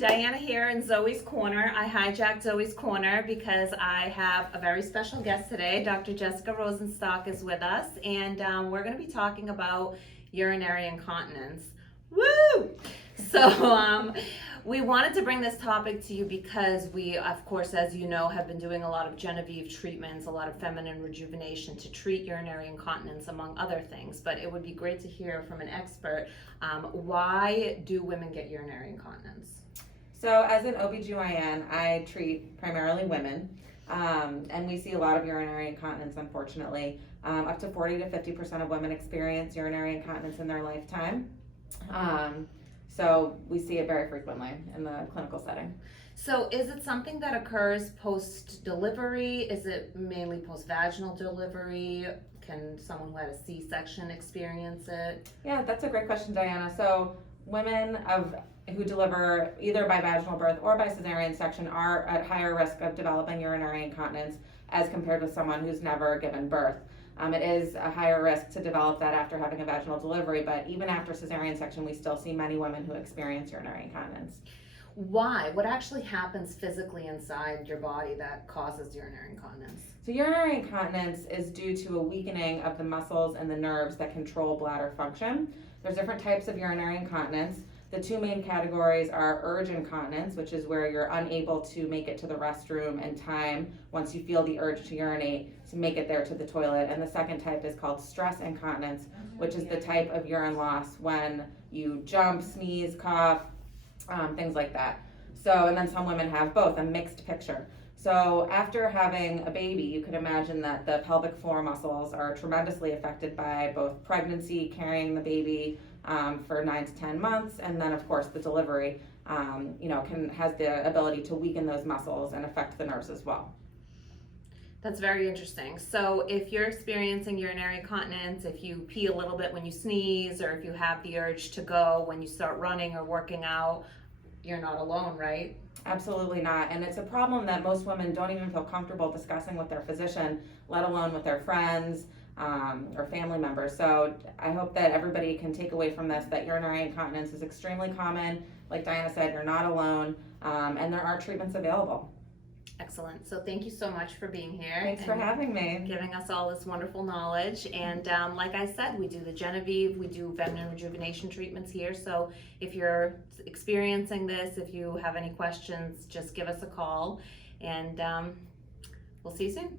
Diana here in Zoe's Corner. I hijacked Zoe's Corner because I have a very special guest today. Dr. Jessica Rosenstock is with us, and we're going to be talking about urinary incontinence. Woo! So we wanted to bring this topic to you because we, of course, as you know, have been doing a lot of Genevieve treatments, a lot of feminine rejuvenation to treat urinary incontinence, among other things. But it would be great to hear from an expert, why do women get urinary incontinence? So as an OBGYN, I treat primarily women, and we see a lot of urinary incontinence, unfortunately. Up to 40 to 50% of women experience urinary incontinence in their lifetime. So we see it very frequently in the clinical setting. So is it something that occurs post-delivery? Is it mainly post-vaginal delivery? Can someone who had a C-section experience it? Yeah, that's a great question, Diana. So women who deliver either by vaginal birth or by cesarean section are at higher risk of developing urinary incontinence as compared with someone who's never given birth. It is a higher risk to develop that after having a vaginal delivery, but even after cesarean section, we still see many women who experience urinary incontinence. Why? What actually happens physically inside your body that causes urinary incontinence? So urinary incontinence is due to a weakening of the muscles and the nerves that control bladder function. There's different types of urinary incontinence. The two main categories are urge incontinence, which is where you're unable to make it to the restroom in time once you feel the urge to urinate to make it there to the toilet. And the second type is called stress incontinence, which is the type of urine loss when you jump, sneeze, cough, things like that. So, and then some women have both, a mixed picture. So after having a baby, you can imagine that the pelvic floor muscles are tremendously affected by both pregnancy, carrying the baby, for 9 to 10 months, and then of course the delivery has the ability to weaken those muscles and affect the nerves as well. That's very interesting. So if you're experiencing urinary incontinence, if you pee a little bit when you sneeze, or if you have the urge to go when you start running or working out, you're not alone, right? Absolutely not. And it's a problem that most women don't even feel comfortable discussing with their physician, let alone with their friends, or family members. So I hope that everybody can take away from this that urinary incontinence is extremely common. Like Diana said, you're not alone, and there are treatments available. Excellent. So thank you so much for being here. Thanks for having me. Giving us all this wonderful knowledge. And like I said, we do the Genevieve, we do feminine rejuvenation treatments here. So if you're experiencing this, if you have any questions, just give us a call, and we'll see you soon.